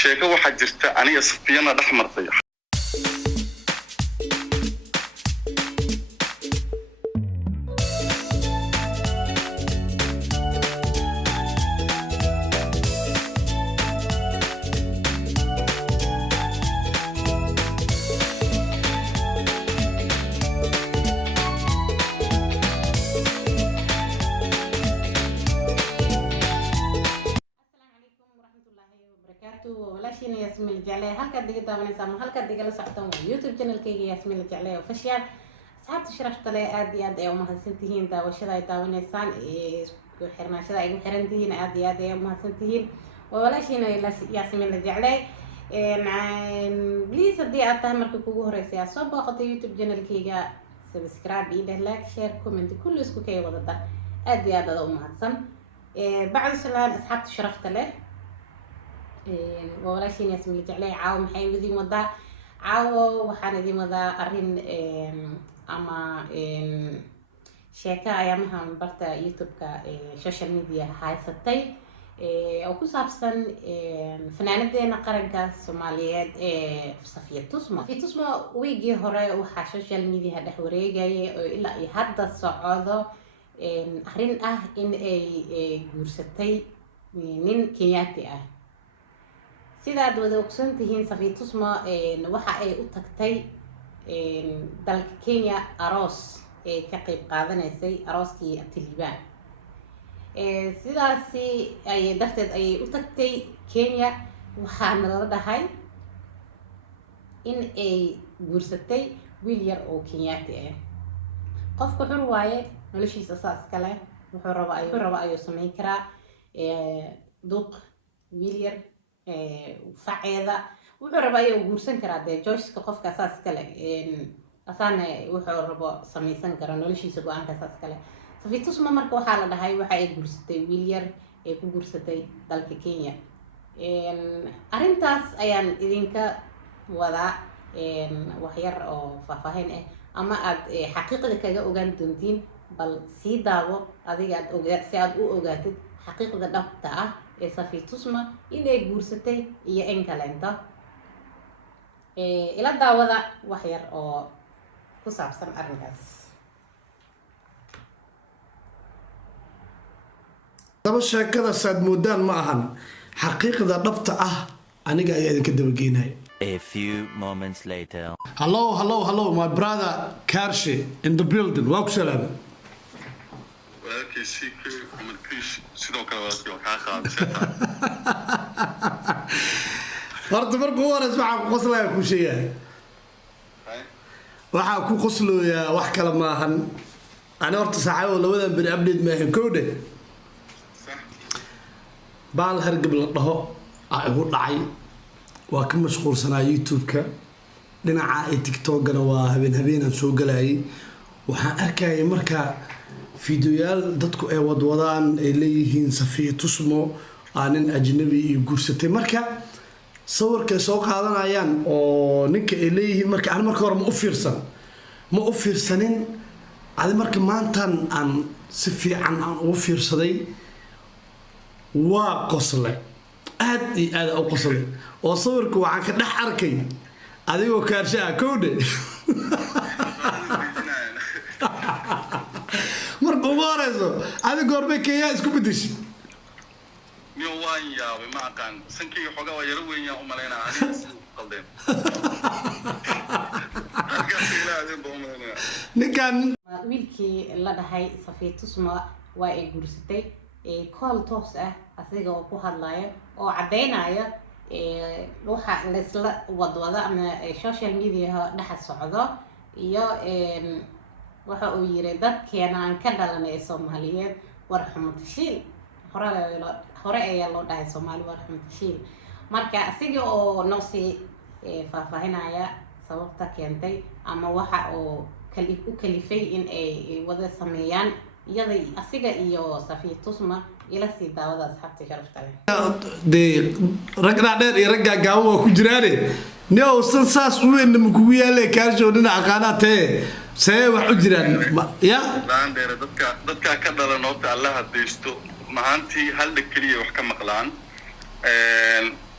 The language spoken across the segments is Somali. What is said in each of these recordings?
sheeko waxa jirta aniga Safiyana dhaxmartay ولاشين ياسمين الجعلية هلكا ديجا داونيسا ما هلكا ديجا لسعتهم يوتيوب channel كيجي ياسمين الجعلية وفشيال أصحاب شرفت لي آد يوم هالسنتين دا وشذا داونيسان حرنا شذا يقول حرنتين آد يوم هالسنتين ولاشين ياسمين الجعلية بليز دي أتهمك كوجو رئيسية صوب وقت يوتيوب channel كيجا سبسكرايب إيده لايك شير كومنت كل اسكو كي وضده آد يوم هالسن بعد سلام أصحاب شرفت له ولاشين ياسمين الجعلية عاو محي ودي مضى عاو وحنا دي مضى أرين أما شيكا أيامها من برتا يوتيوب كسوشيال ميديا هاي ستي وكو سابسن فنانة دينا قرنكا سوماليات صفية تسمى في تسمى ويجي هراء وحا سوشيال ميديا هده وريجاي إلا يهدى الصعودة أرين إن جورستي من كياتي sidaad wada ogsoon tihiin Safiya Tusmo waxa ay u tagtay dalka Kenya aroos ee ka qayb qaadanaysay arooskii Atiliban sidaasi ay darteed ay u tagtay Kenya waxaana la dhahay in ay guursatay wiil yar oo Kenyaati ah qofku xur waaye noloshiisa saas kale wuxuu raba ayuu sameyn karaa duq wiil yar فعيدا وحربا يوجورسن كرادة جوش كقف كاساس كله أصلاً وحربا سميسن كرانو لشي سبوا عن كاساس كله ففي تصمم مركو حالة ده هاي وحي جورستي ويلير جورستي دالك كينيا أرنتاس أيان إذنك وضع وحير أو ففاهين أما حقيقة كذا أوجان دونتين بل سيداو أذيك أوجات سياد أوجاتد حقيقة دبتة Safiya Tusmo inay guursatay iyo in kaleento ila daawada wax yar oo ku saabsan arrinkaas daba sheekada saad moodaan ma ahan xaqiiqda dhabta ah aniga ayaa idinka dabageynay A few moments later. Hello, my brother Karshe in the building. Welcome, salam. sidoo kale waa ka qaadaysa horta markuu waras waxa ku qoslaya ku sheegay waxa ku qoslooya wax kala ma ahan ana horta saaxiibo labadan bari update ma ahan koode baal hargab la dhaho ay ugu dhacay waa ka mashquulsanaa YouTube-ka dhinaca TikTok-gana waa habeenan soo galayay waxaan arkayay marka فيديوهات dadku ay wadwadaan ay leeyihiin Safiya Tusmo aanin ajnabi iyo guursatay marka sawirka soo qaadanayaan oo ninka ay leeyihiin marka aan marka hore ma u fiirsanin adi marka maantan aan si fiican aan u fiirsaday waa qosle aad u qosle oo sawirka waxaan ka dhex arkay adigoo Kaarshe ah koode markuu warayso adiga gorbe Kenya isku bedeshay niyo waan yaabay ma aqaan sankiga xogaa waa yar weyn yaa u maleynaa adiga si qaldeen ninkan wiilkii la dhahay Safiya Tusmo waa ay guursatay call toos ah asiga oo ku hadlaya oo cadeynaya waxa la isla wadwada ama social media dhaxa socdo iyo waxa uu yiri dadkeena aan ka dhalanay Soomaaliyeed war xumatashiil hore ayaa loo dhahay Soomaali war xumatashiil marka asiga oo noqsi faahfaahinaya sababta keentay ama waxa oo ku kalifay in ay wada sameeyaan iyada asiga iyo Safiya Tusmo ila sii daawada asxaabta sharafta leh de ragna dheer iyo ragga gaawo ku jiraane noo saas weyn ma kugu yaalay Kaarshe dhinaca aqaanatee see wax u jiraan ya baan dheer dadka ka dhalan oo Allah hadaysto maantii hal kaliya wax ka maqlaan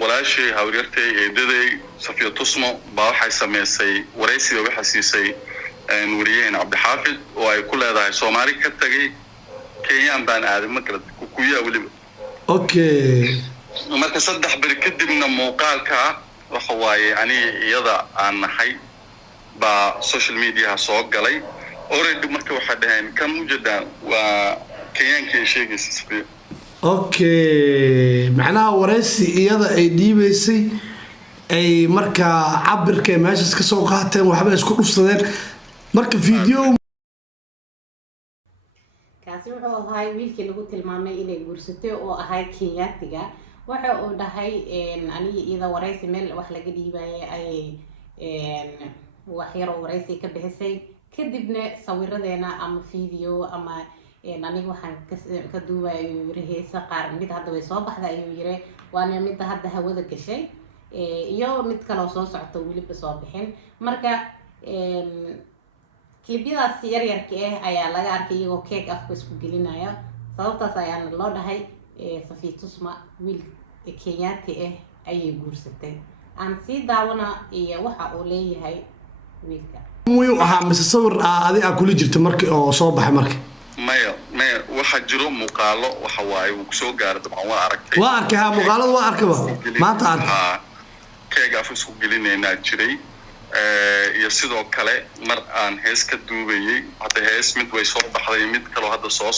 walaashay hawryartay eedaday Safiya Tusmo baa waxay sameysay wareysiga waxa siisay wariyeen Cabdixaafid oo ay ku leedahay Soomaali ka tagay Kenya baan aaday markale ku yaa waliba okay marka saddex bari kadibna muuqaalka waxa waaye ani iyada aan nahay ba social media soo galay already marka waxa dhahayn kan mujadaan waa Kenyaanka sheegaysa Safiya okay macnaha wareysi iyada ay dhiibaysay ay marka cabirka meeshas ka soo qaateen waxba isku dhufsadeen marka video kaasi wuxuu ahay wiilkii lagu tilmaamay inay guursatay oo ahay Kenyaatiga waxa uu dhahay aniga iyada wareysi meel wax laga dhiibayay ay wax yar oo wareysi ka bixisay kadibna sawiradeena ama video ama aniga waxaan ka duubay heesa qaar mid hadda way soo baxday ayuu yiri waana mid hadda hawada gashay iyo mid kale oo soo socdo wiliba soo bixin marka klibyadaas yar-yarka ayaa laga arkay iyagoo cake afka isku gelinaya sababtaas ayaana loo dhahay Safiya Tusmo wiil Kenyaati ayay guursatay aan sii daawana iyo waxa uu leeyahay wiilka muu ahaa mise sawir adiga kula jirta markii oo soo baxay markii maya waxa jiro muuqaalo waxa waaye uu soo gaaray dabcan waa aragtay waa arkay muuqaalada waa arkaba maanta arkay keega afka isku gelinayna jiray iyo sidoo kale mar aan hees ka duubayay hadda hees mid way soo baxday mid kale hadda soo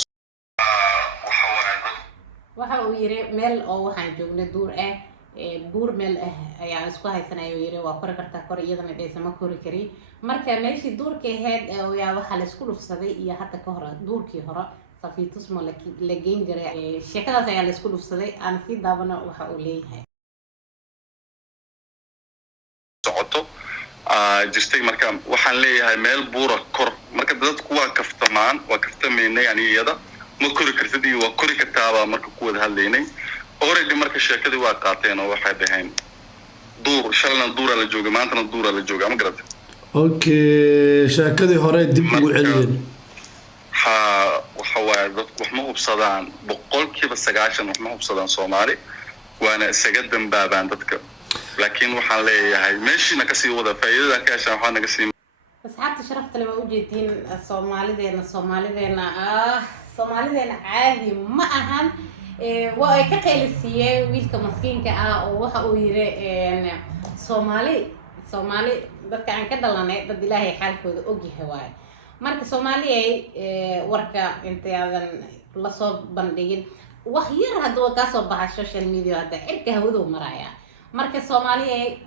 waxa uu yiri meel oo waxaan joognay duur buur meel ayaa isku haysanayo yiri waa kor kartaa kor iyadana dhaysan ma kori kari marka meeshii duurka ahayd ayaa waxa la isku dhufsaday iyo hadda ka hor duurkii hore Safiya Tusmo la geyn jiray sheekadaas ayaa la isku dhufsaday aan sii daabana waxa uu leeyahay socoto jirtay marka waxaan leeyahay meel buura kor marka dadku waa kaftameynay yani iyada ma kori kartid iyo waa kori kartaa marka ku wada hadlaynay already marka sheekadii waa qaateen oo waxay dhahayn duur shalna duura la jooga maantana duura la jooga ma garad okay sheekadii hore dib ugu celiyeen waxa waa dadku wax ma hubsadaan boqolkiiba 90 wax ma hubsadaan Soomaali waana isaga dambaabaan dadka laakiin waxaan leeyahay meeshina ka sii wada faa'iidada ka heshaan waxa naga sii asxaabta sharafta leh waa u jeedin Soomaalideena caadi ma ahan waa ay ka qeylisiiyeen wiilka maskiinka oo waxa uu yiri Soomaali dadka aan ka dhalanay dad Ilaahay xaalkooda og yahay waay marka Soomaaliyeey warka intaadan la soo bandhigin wax yar hadoo ka soo baxay social media hadda cirka hawada maraya marka Soomaaliyeey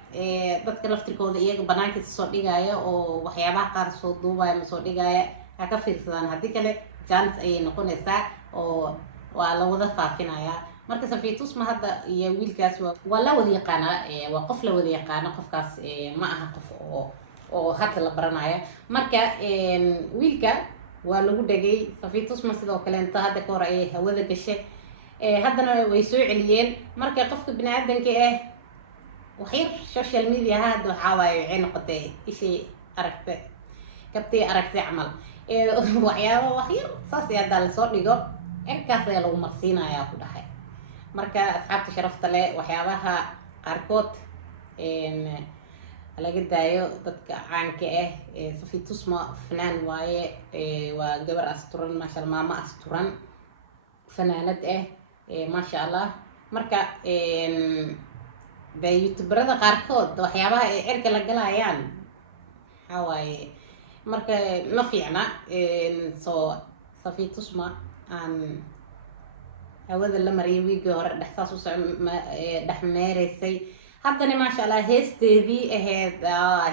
dadka laftirkooda iyaga banaanka soo dhigaya oo waxyaabaha qaar soo duubaya ma soo dhigaya ka fiirsadaan hadii kale chance ay noqonaysaa oo waa la wada faafinaya marka Safiya Tusmo hadda iyo wiilkaas waa la wada yaqaan waa qof la wada yaqaan qofkaas ma aha qof oo hadda la baranaya marka wiilka waa lagu dhagay Safiya Tusmo sidoo kale inta hadda ka hor ay hawada gashay haddana way soo celiyeen marka qofka bini'aadanka waxyar social media hadda waxa waaye ay noqotay ishii aragtay kabtay aragtay amal waxyaabo waxyar saas ayaa la soo dhigo cirkaas ayaa lagu marsiinayaa ku dhahay marka asxaabta sharafta leh waxyaabaha qaarkood laga daayo dadka caanka Safiya Tusmo fanaan waaye waa gabar asturan maasha Allah maama asturan fanaanad maasha Allah marka youtuberada qaarkood waxyaabaha ay cirka la galayaan waxa waaye marka ma fiicna soo Safiya Tusmo aan hawada la mariyay wiigi hore dhaxsaas u dhaxmeereysay haddana maasha Allah heesteedii ahayd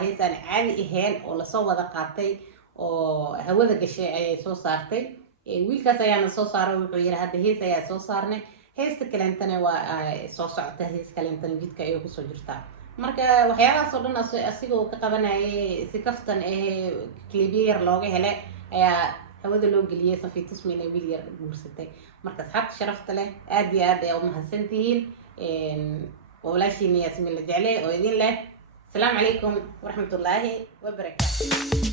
heesaan caadi ahayn oo la soo wada qaatay oo hawada gashay ayay soo saartay wiilkaas ayaana soo saaray wuxuu yiri hadda hees ayaa soo saarnay heesta kalentana waa soo socota hees kalentana jidka ay ku soo jirtaa marka waxyaabahaas oo dhan asigoo ka qabanayay si kaftan clip looga helay ayaa hawada loo geliyay Safiya Tusmo inay wiil yar guursatay marka asxaabta sharafta leh aad iyo aad ay u mahadsantihiin walaashii Yaasmin la jeclay oo idin leh السلام عليكم ورحمة الله وبركاته.